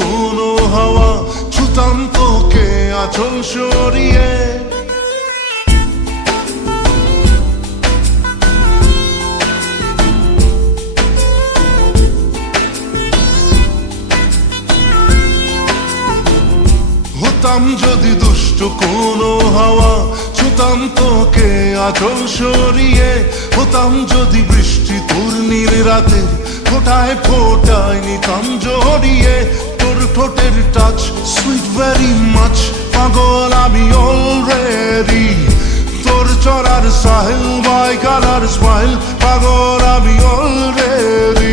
কোনো হাওয়া, ছুতাম তোকে আঁচল সরিয়ে। হতাম যদি দুষ্ট কোনো হাওয়া, ছুতাম তোকে আঁচল সরিয়ে। হতাম যদি বৃষ্টি তোর নীল রাতের ফোটায় ফোটায় নিতাম জড়িয়ে। তোর ঠোঁটের টাচ সুইট ভেরি মাচ, পাগল আমি অলরেডি। তোর চড়ার সাহেল বাই কালার স্মাইল, পাগল আমি অলরেডি।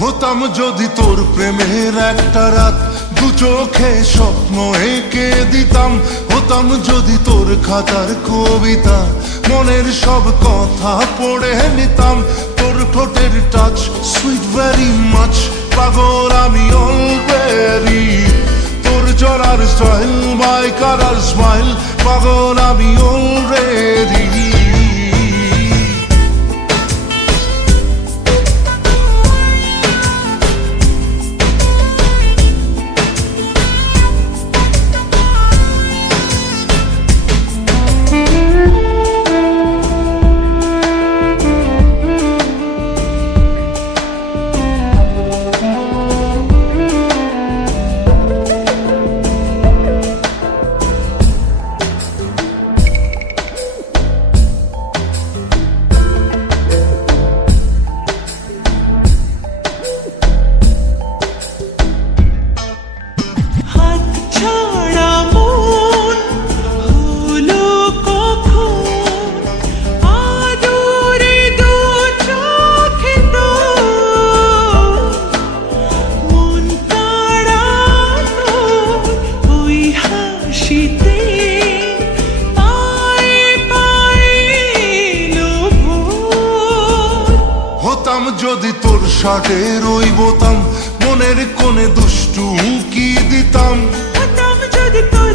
হতাম যদি তোর প্রেমের একটা রাত, দু চোখে স্বপ্ন এঁকে দিতাম। হতাম যদি তোর খাতার কবিতা, মনের সব কথা পড়ে নিতাম। তোর ঠোঁটের টাচ সুইট ভেরি মাচ, পাগল আমি অলরেডি। তোর চলার স্টাইল বাই কালার স্মাইল, পাগল আমি অলরেডি। হতাম যদি তোর শার্টের ওই বোতাম, মনের কোণে দুষ্টু উকি দিতাম। হতাম যদি তোর